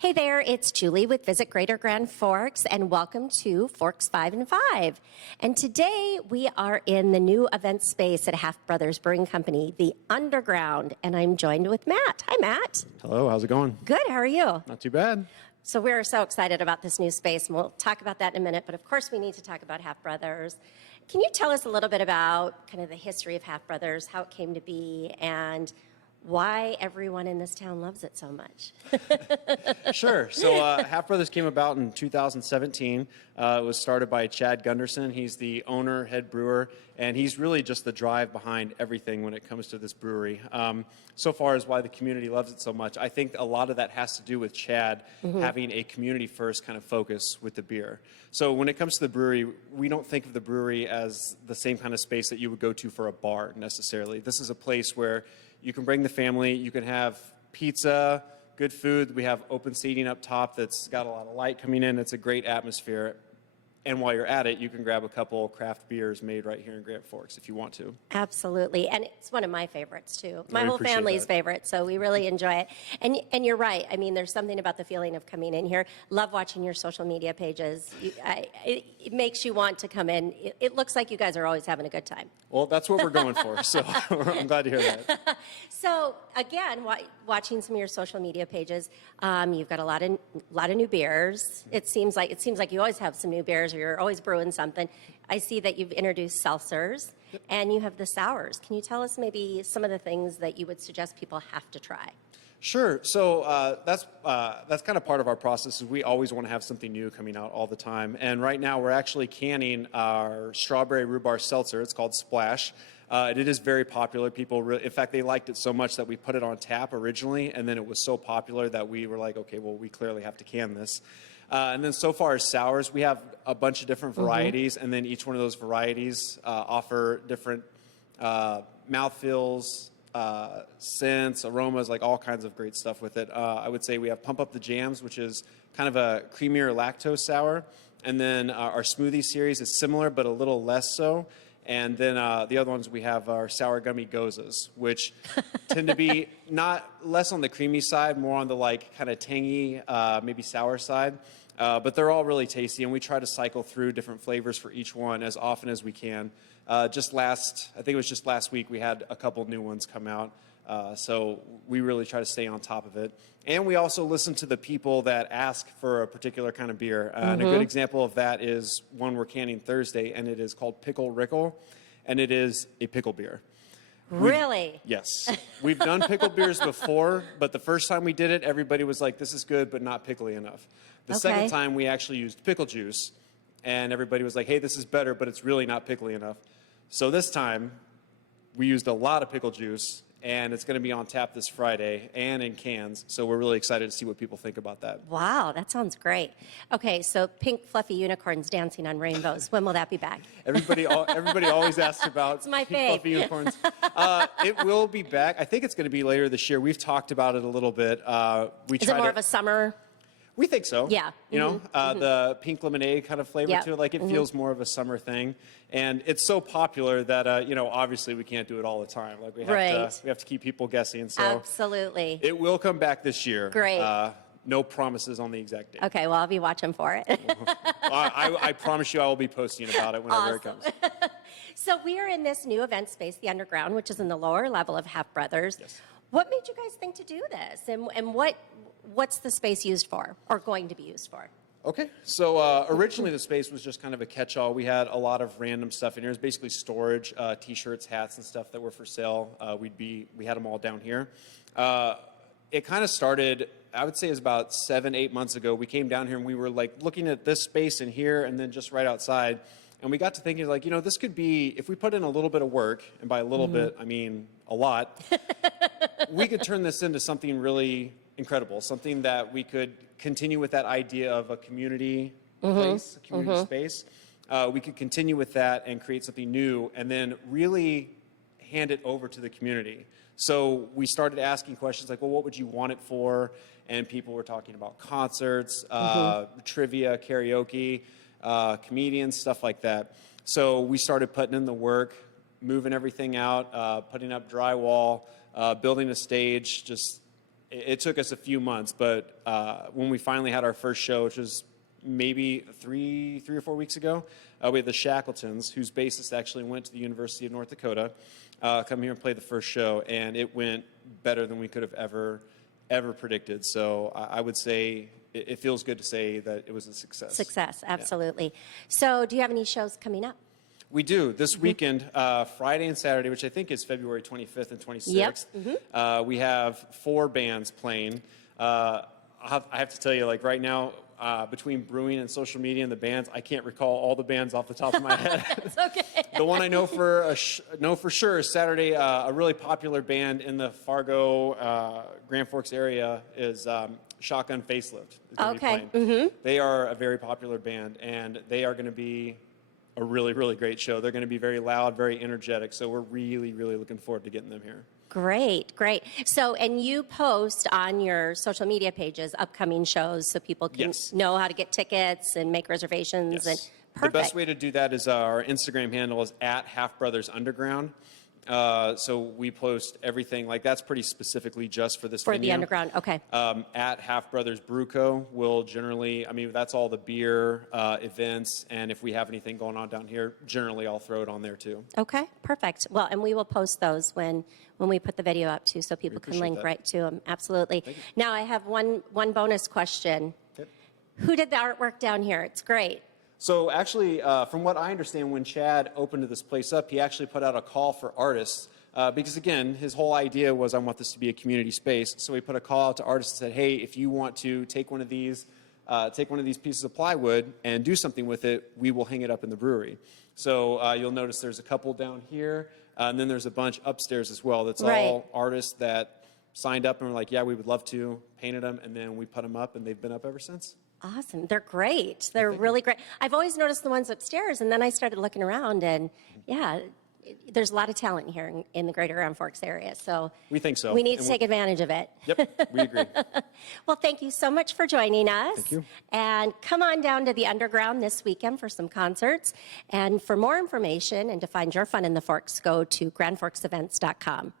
Hey there, it's Julie with Visit Greater Grand Forks, and welcome to Forks 5 and 5. And today we are in the new event space at Brothers Brewing Company, the Underground, and I'm joined with Matt. Hi, Matt. Hello, how's it going? Good, how are you? Not too bad. So we're so excited about this new space, and we'll talk about that in a minute, but of course we need to talk about Half Brothers. Can you tell us a little bit about kind of the history of Half Brothers, how it came to be, and why everyone in this town loves it so much? Sure. So Half Brothers came about in 2017. It was started by Chad Gunderson. He's the owner, head brewer, and he's really just the drive behind everything when it comes to this brewery. So far as why the community loves it so much, I think a lot of that has to do with Chad having a community-first kind of focus with the beer. So when it comes to the brewery, we don't think of the brewery as the same kind of space that you would go to for a bar necessarily. This is a place where you can bring the family, you can have pizza, good food. We have open seating up top that's got a lot of light coming in. It's a great atmosphere. And while you're at it, you can grab a couple craft beers made right here in Grand Forks if you want to. Absolutely, and it's one of my favorites too. My I whole appreciate family's that. favorite, so we really enjoy it. And you're right. I mean, there's something about the feeling of coming in here. Love watching your social media pages. It makes you want to come in. It looks like you guys are always having a good time. Well, that's what we're going for, so I'm glad to hear that. So again, watching some of your social media pages, you've got a lot of new beers. It seems like you always have some new beers, or you're always brewing something. I see that you've introduced seltzers, and you have the sours. Can you tell us maybe some of the things that you would suggest people have to try? Sure. So that's kind of part of our process. Is we always want to have something new coming out all the time. And right now we're actually canning our strawberry rhubarb seltzer. It's called Splash. It is very popular. People, in fact, they liked it so much that we put it on tap originally, and then it was so popular that we were like, okay, well, we clearly have to can this. And then so far as sours, we have a bunch of different varieties, and then each one of those varieties offer different mouthfeels, scents, aromas, like all kinds of great stuff with it. I would say we have Pump Up the Jams, which is kind of a creamier lactose sour. And then our smoothie series is similar, but a little less so. And then the other ones we have are sour gummy gozas, which tend to be less on the creamy side, more on the like kind of tangy, maybe sour side. But they're all really tasty, and we try to cycle through different flavors for each one as often as we can. I think it was just last week, we had a couple new ones come out. So we really try to stay on top of it. And we also listen to the people that ask for a particular kind of beer. And a good example of that is one we're canning Thursday, and it is called Pickle Rickle, and it is a pickle beer. Really? Yes. We've done pickle beers before, but the first time we did it, everybody was like, this is good, but not pickly enough. The second time we actually used pickle juice, and everybody was like, hey, this is better, but it's really not pickly enough. So this time, we used a lot of pickle juice, and it's going to be on tap this Friday and in cans. So we're really excited to see what people think about that. Wow, that sounds great. Okay, so pink fluffy unicorns dancing on rainbows. When will that be back? Everybody always asks about my pink fave. fluffy unicorns. It will be back. I think it's going to be later this year. We've talked about it a little bit. Is it more of a summer? We think so. Yeah. You know, the pink lemonade kind of flavor to it. Like it feels more of a summer thing. And it's so popular that, obviously we can't do it all the time. Like we have to keep people guessing. So Absolutely. It will come back this year. Great. No promises on the exact date. Okay, well, I'll be watching for it. I promise you I will be posting about it whenever it comes. So we are in this new event space, the Underground, which is in the lower level of Half Brothers. Yes. What made you guys think to do this? And what's the space used for, or going to be used for? Okay, so originally the space was just kind of a catch-all. We had a lot of random stuff in here. It was basically storage, T-shirts, hats, and stuff that were for sale. We had them all down here. It kind of started, I would say it was about 7-8 months ago. We came down here and we were like looking at this space in here and then just right outside. And we got to thinking like, this could be, if we put in a little bit of work, and by a little bit, I mean a lot, we could turn this into something really incredible, something that we could continue with that idea of a community place, a community space. We could continue with that and create something new and then really hand it over to the community. So we started asking questions like, well, what would you want it for? And people were talking about concerts, trivia, karaoke, comedians, stuff like that. So we started putting in the work, moving everything out, putting up drywall, building a stage, just it took us a few months, but when we finally had our first show, which was maybe three or 4 weeks ago, we had the Shackletons, whose bassist actually went to the University of North Dakota, come here and play the first show, and it went better than we could have ever predicted. So I would say it feels good to say that it was a success. Success, absolutely. Yeah. So do you have any shows coming up? We do. This weekend, Friday and Saturday, which I think is February 25th and 26th, yep. We have 4 bands playing. I have to tell you, like right now, between brewing and social media and the bands, I can't recall all the bands off the top of my head. That's okay. The one I know for sure is Saturday. A really popular band in the Fargo, Grand Forks area is Shotgun Facelift. Okay. They are a very popular band, and they are going to be a really, really great show. They're going to be very loud, very energetic, so we're really, really looking forward to getting them here. Great, great. So, and you post on your social media pages upcoming shows so people can know how to get tickets and make reservations. Yes. And perfect. The best way to do that is our Instagram handle is @HalfBrothersUnderground. So we post everything, like that's pretty specifically just for this venue. For the underground, okay. At Brothers Brew Co. will generally, I mean, that's all the beer events, and if we have anything going on down here, generally I'll throw it on there too. Okay, perfect. Well, and we will post those when we put the video up too, so people can link right to them. Absolutely. Now I have one bonus question. Okay. Who did the artwork down here? It's great. So actually, from what I understand, when Chad opened this place up, he actually put out a call for artists because, again, his whole idea was I want this to be a community space. So he put a call out to artists and said, hey, if you want to take one of these pieces of plywood and do something with it, we will hang it up in the brewery. So you'll notice there's a couple down here, and then there's a bunch upstairs as well. That's all artists that signed up and were like, yeah, we would love to, painted them, and then we put them up, and they've been up ever since. Awesome. They're great. They're really great. I've always noticed the ones upstairs, and then I started looking around, and yeah, there's a lot of talent here in the greater Grand Forks area. So we think so. We need to take advantage of it. Yep, we agree. Well, thank you so much for joining us. Thank you. And come on down to the Underground this weekend for some concerts. And for more information and to find your fun in the Forks, go to grandforksevents.com.